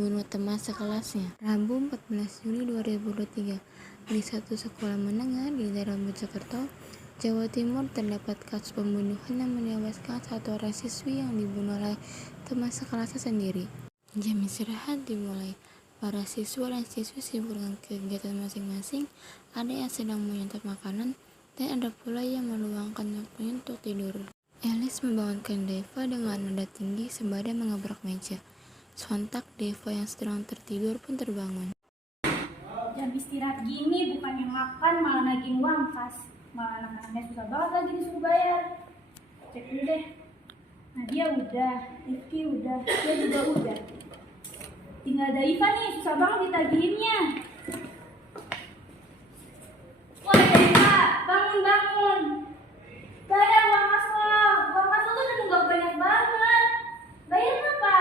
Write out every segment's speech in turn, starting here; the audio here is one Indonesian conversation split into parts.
dibunuh teman sekelasnya. Rabu 14 Juli 2023, di satu sekolah menengah di daerah Mojokerto, Jawa Timur terdapat kasus pembunuhan yang menewaskan satu orang siswi yang dibunuh oleh teman sekelasnya sendiri. Jam istirahat dimulai. Para siswa dan siswi sibuk dengan kegiatan masing-masing. Ada yang sedang menyantap makanan dan ada pula yang meluangkan waktunya untuk tidur. Alice membangunkan Deva dengan nada tinggi sembari mengebrak meja. Sontak Deva yang sedang tertidur pun terbangun. Jam istirahat gini bukannya makan malah nagih uang kas. Malah anak-anaknya susah banget lagi disuruh bayar. Cek dulu deh. Nadia udah, Rifki udah, dia juga udah. Tinggal Daiva nih, susah banget ditagihinnya. Wah Daiva, bangun. Bayar uang mas lo. Uang mas lo tuh udah nunggak banyak banget. Bayar apa?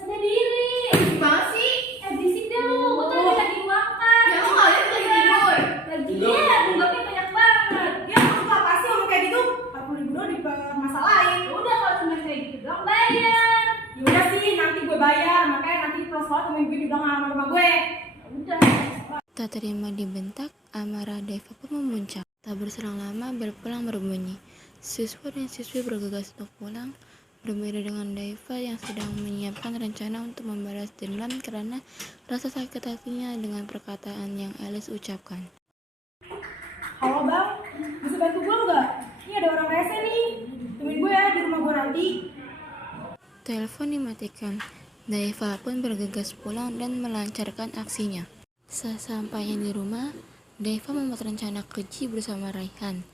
Sadar diri. Gimana sih? Berisik deh lu, gue tuh lagi nagih uang kan. Ya lo gak liat lagi tidur? Lagi dia, nunggaknya banyak banget. Dia maksud apa sih ngomong kayak gitu? 40.000 doang dipermasalahin. Udah kalau cuma kayak gitu doang bayar. Yaudah sih, nanti gue bayar. Makanya nanti pas sholat temen gue juga gak sama gue. Udah. Tak terima dibentak, amarah Deva pun memuncak. Tak berselang lama, bel pulang berbunyi. Siswa dan siswi bergegas untuk pulang, berbeda dengan Deva yang sedang menyiapkan rencana untuk membalas dendam karena rasa sakit hatinya dengan perkataan yang Alice ucapkan. Halo bang, bisa bantu gue nggak? Ini ada orang rese nih. Temuin gue ya di rumah gue nanti. Telepon dimatikan. Deva pun bergegas pulang dan melancarkan aksinya. Sesampainya di rumah, Deva membuat rencana keji bersama Raihan.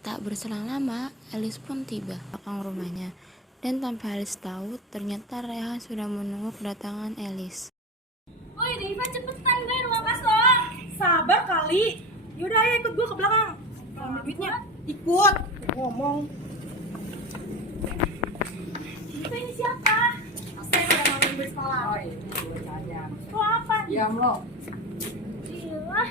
Tak berselang lama, Alice pun tiba di belakang rumahnya. Dan tanpa Alice tahu, ternyata Raihan sudah menunggu kedatangan Alice. Woi Daiva cepetan bayar uang kas lo. Sabar kali. Yaudah ayo ikut gue ke belakang. Kalau ambil duitnya, ikut. Ngomong. Daiva ini siapa? Saya udah ngomongin gue sekolah. Oh ini gue aja. Lo apa? Diam lo. Gila.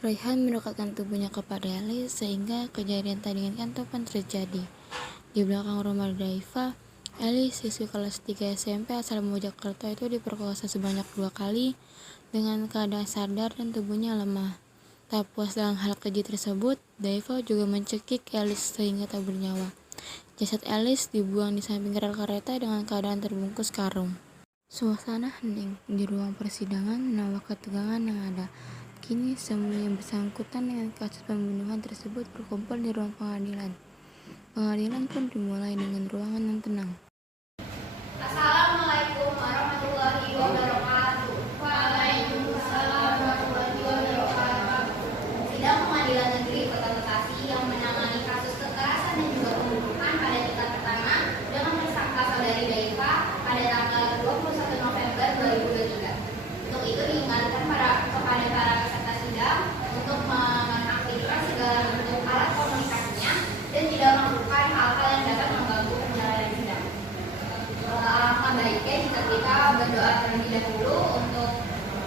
Raihan mendekatkan tubuhnya kepada Alice sehingga kejadian tak diinginkan itu pun terjadi. Di belakang rumah Daiva, Alice, siswi kelas 3 SMP asal Mojokerto itu diperkosa sebanyak 2 kali dengan keadaan sadar dan tubuhnya lemah. Tak puas dengan hal keji tersebut, Daiva juga mencekik Alice sehingga tak bernyawa. Jasad Alice dibuang di samping rel kereta dengan keadaan terbungkus karung. Suasana hening di ruang persidangan menambah ketegangan yang ada. Kini semua yang bersangkutan dengan kasus pembunuhan tersebut berkumpul di ruang pengadilan. Pengadilan pun dimulai dengan ruangan yang tenang. Assalamualaikum warahmatullahi wabarakatuh. Waalaikumsalam warahmatullahi wabarakatuh. Sidang Pengadilan Negeri Kota Bekasi yang menangani kasus kekerasan dan juga pembunuhan pada tingkat pertama dengan tersangka saudari Daiva pada tanggal 21 November 2023. Untuk itu diingatkan kepada para peserta sidang untuk menonaktifkan segala bentuk alat komunikasinya dan tidak melakukan hal-hal yang dapat mengganggu penyelesaian sidang. Alangkah baiknya jika kita berdoa terlebih dahulu untuk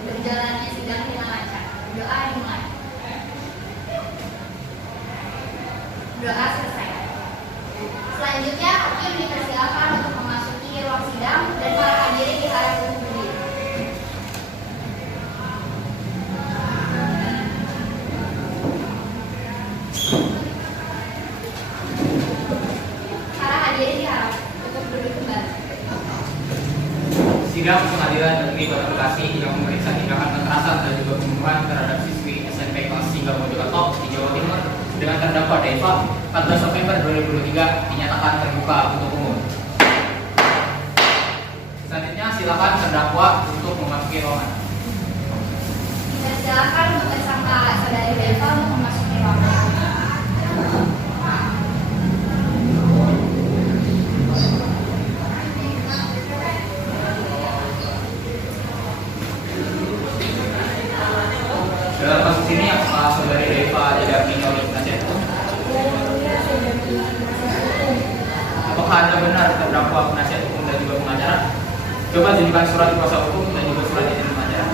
berjalannya sidang dengan lancar. Doa dimulai. Doa selesai. Selanjutnya hakim dipersilakan untuk memasuki ruang sidang dan para hadirin diharap untuk berdiri. Para hadirin diharap untuk duduk kembali. Sidang Pengadilan Negeri Kota Bekasi yang memeriksa tindakan kekerasan dan juga pembunuhan terhadap siswi SMP kelas 3 Mojokerto di Jawa Timur dengan terdakwa Daiva 14 November 2023 dinyatakan terbuka untuk umum. Selanjutnya silakan terdakwa untuk memasuki ruangan. Silakan untuk tersangka saudari Daiva untuk memasuki ruangan. Dalam kasus ini apakah saudari Daiva didampingi oleh penasihat hukum? Apakah Anda benar terdakwa penasihat hukum dan juga pengacara? Coba tunjukkan surat kuasa hukum dan juga surat izin pengacara.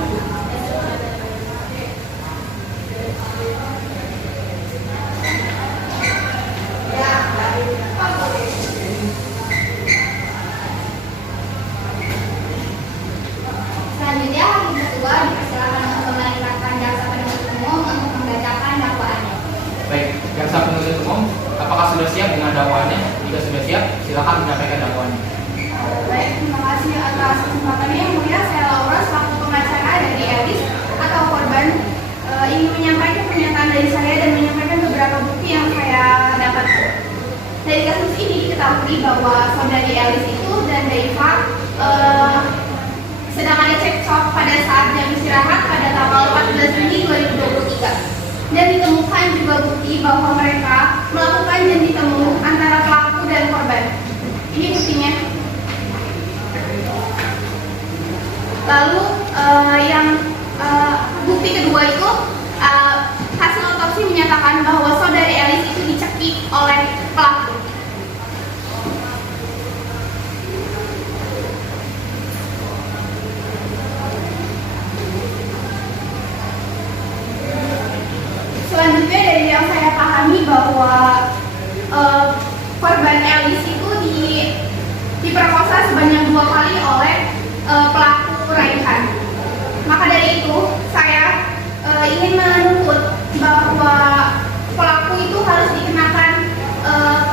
dakwaannya. Jika sudah siap, silakan menyampaikan dakwaannya. Baik, terima kasih atas kesempatannya yang mulia. Saya Laura selaku pengacara dari Elis atau korban ingin menyampaikan pernyataan dari saya dan menyampaikan beberapa bukti yang saya dapatkan. Dari kasus ini diketahui bahwa saudari Elis itu dan Daifa sedang ada cekcok pada saat jam istirahat pada tanggal 14 Juni 2023 dan ditemukan juga bukti bahwa mereka melakukan janji temu antara pelaku dan korban. Ini buktinya. Lalu yang bukti kedua itu hasil otopsi menyatakan bahwa saudari Elis itu dicekik oleh pelaku. Selanjutnya dari yang saya pahami bahwa korban Elis itu diperkosa sebanyak 2 kali oleh pelaku Raihan. Maka dari itu saya ingin menuntut bahwa pelaku itu harus dikenakan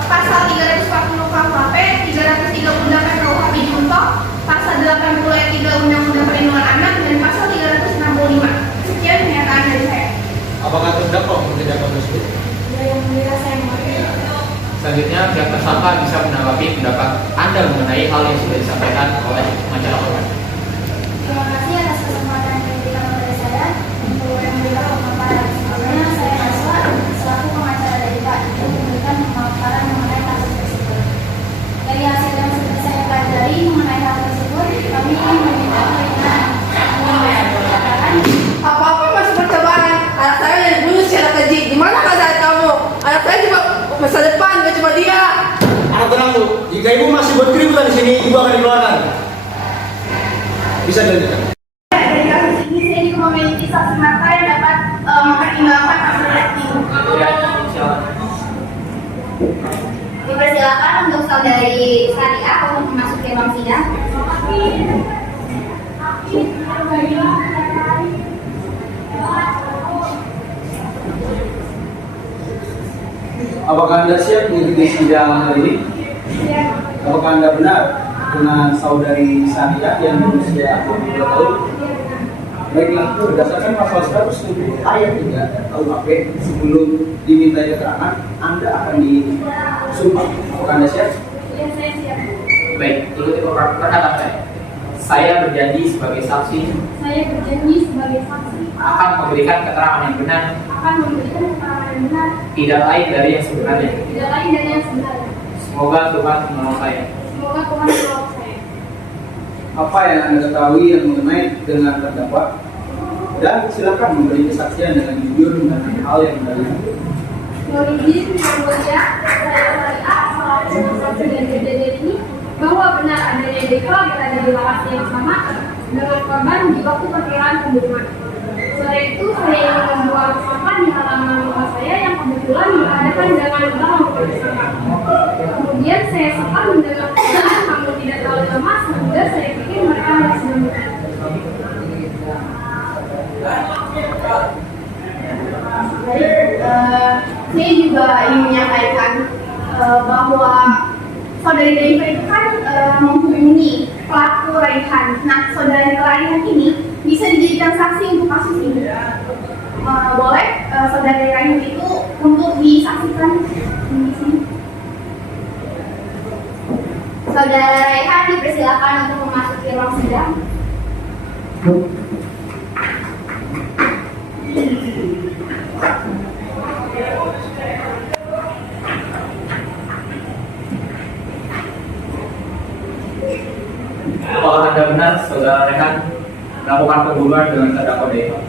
pasal 340 KUHP, 338 KUHP Junto, pasal 80 ayat 3 Undang-Undang Perlindungan Anak dan pasal 365. Sekian pernyataan dari saya. Apakah terdakwa mengerjakan tersebut? Yang mulia saya mengerti. Selanjutnya, pihak tersangka bisa menanggapi pendapat Anda mengenai hal yang sudah disampaikan oleh pengacara korban. Terima kasih atas kesempatan yang diberikan kepada saya untuk memberikan pemaparan. Sebelumnya saya Naswa selaku pengacara dari Pak untuk memberikan pemaparan mengenai kasus tersebut. Dari hasil yang sudah saya pelajari mengenai hal tersebut, kami ingin meminta perlindungan Apa-apa masih percobaan. Anak saya yang dulu secara keji. Gimana keadaan kamu? Anak saya cuma masa depan, gak cuma dia. Anak tenang Bu, jika ibu masih buat keributan di sini, ibu akan dikeluarkan. Bisa dilanjutkan. Dari kasus ini saya juga memiliki saksi mata yang dapat mempertimbangkan hasil testing. Ya, silakan. Dipersilakan untuk saudari Sadia untuk memasuki ruang sidang. Apakah Anda siap mengikuti sidang hari ini? Apakah Anda benar dengan saudari Sania yang berusia 22 tahun? Baiklah, berdasarkan pasal 107 ayat 3 KUHP, sebelum dimintai keterangan, Anda akan disumpah. Apakah Anda siap? Ya, saya siap. Baik, ikuti perkataan saya. Saya berjanji sebagai saksi Saya berjanji sebagai saksi akan memberikan keterangan yang benar, akan memberikan keterangan yang benar, tidak lain dari yang sebenarnya. tidak lain dari yang sebenarnya. Semoga Tuhan menolong saya. Semoga Tuhan menolong saya. Apa yang Anda ketahui yang mengenai dengan terdakwa? Dan silakan memberi kesaksian dengan jujur mengenai hal yang Anda lihat. Mohon izin yang mulia, saya Sadia selaku saksi dari kejadian ini bahwa benar adanya Deva berada di lokasi yang sama dengan korban di waktu perkiraan pembunuhan. Sore itu saya ingin membuang sampah di halaman rumah saya yang kebetulan berhadapan dengan lubang tersangka. Kemudian saya sempat mendengar perkataan namun tidak terlalu lama sehingga saya pikir mereka masih menunggu. Baik, saya juga ingin menyampaikan bahwa saudari Daifa itu kan menghubungi pelaku Raihan. Nah, saudari Raihan ini bisa dijadikan saksi untuk kasus ini. Boleh saudari Raihan itu untuk disaksikan di sini. Saudara Raihan dipersilakan untuk memasuki ruang sidang. Apakah Anda benar, Saudara Rehan, melakukan pembunuhan dengan terdakwa Daifa?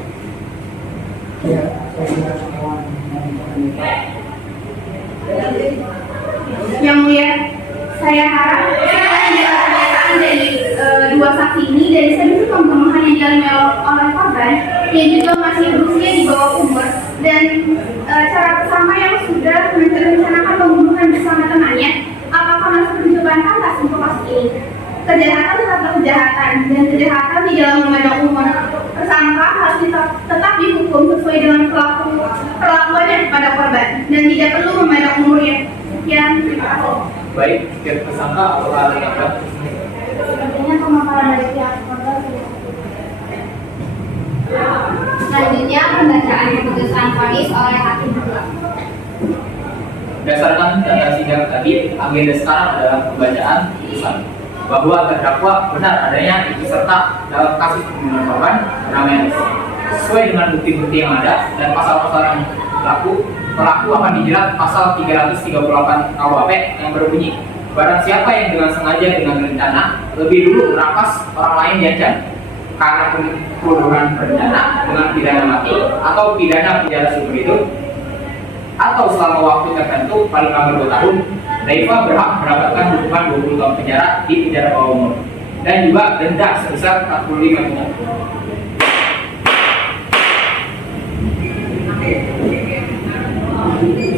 Yang mulia, saya harap pernyataan dari dua saksi ini dari segi pembunuhan yang dialami oleh korban yang juga masih berusia di bawah umur dan cara bersama yang sudah merencanakan pembunuhan bersama temannya, apakah masih percobaan pantas untuk kasus ini? Kejahatan tetap kejahatan dan kejahatan di dalam undang umum. Tersangka harus tetap dihukum sesuai dengan perlakuannya kepada korban dan tidak perlu memandang umurnya. Sekian, terima kasih. Baik, pihak tersangka apakah ada tanggapan? Sepertinya pemaparan dari pihak keluarga sudah cukup. Selanjutnya pembacaan keputusan vonis oleh hakim pula. Berdasarkan data sidang tadi, agenda sekarang adalah pembacaan putusan bahwa terdakwa benar adanya ikut serta dalam kasus pembunuhan korban bernama Elis. Sesuai dengan bukti-bukti yang ada dan pasal-pasal yang pelaku akan dijerat pasal 338 KUHP yang berbunyi barang siapa yang dengan sengaja dengan rencana lebih dulu merampas orang lain diancam karena pembunuhan berencana dengan pidana mati atau pidana penjara seumur hidup atau selama waktu tertentu paling lama 2 tahun, Daifa berhak mendapatkan hukuman 20 tahun penjara di penjara bawah umur dan juga denda sebesar 45 juta.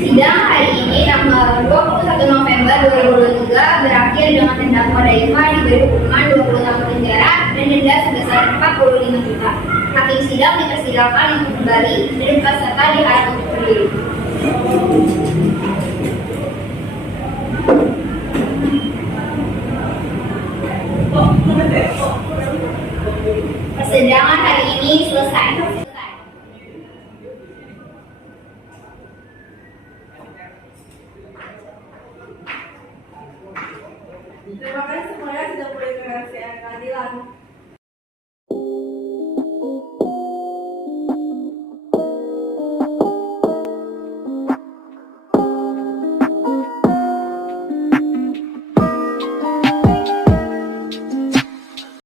Sidang hari ini tanggal 21 November 2023 berakhir dengan terdakwa Daifa diberi hukuman 20 tahun penjara dan denda sebesar 45 juta. Hakim sidang dipersilakan untuk kembali dan peserta diharap untuk berdiri. Persidangan hari ini selesai. Terima kasih semuanya sudah boleh menyaksikan keadilan.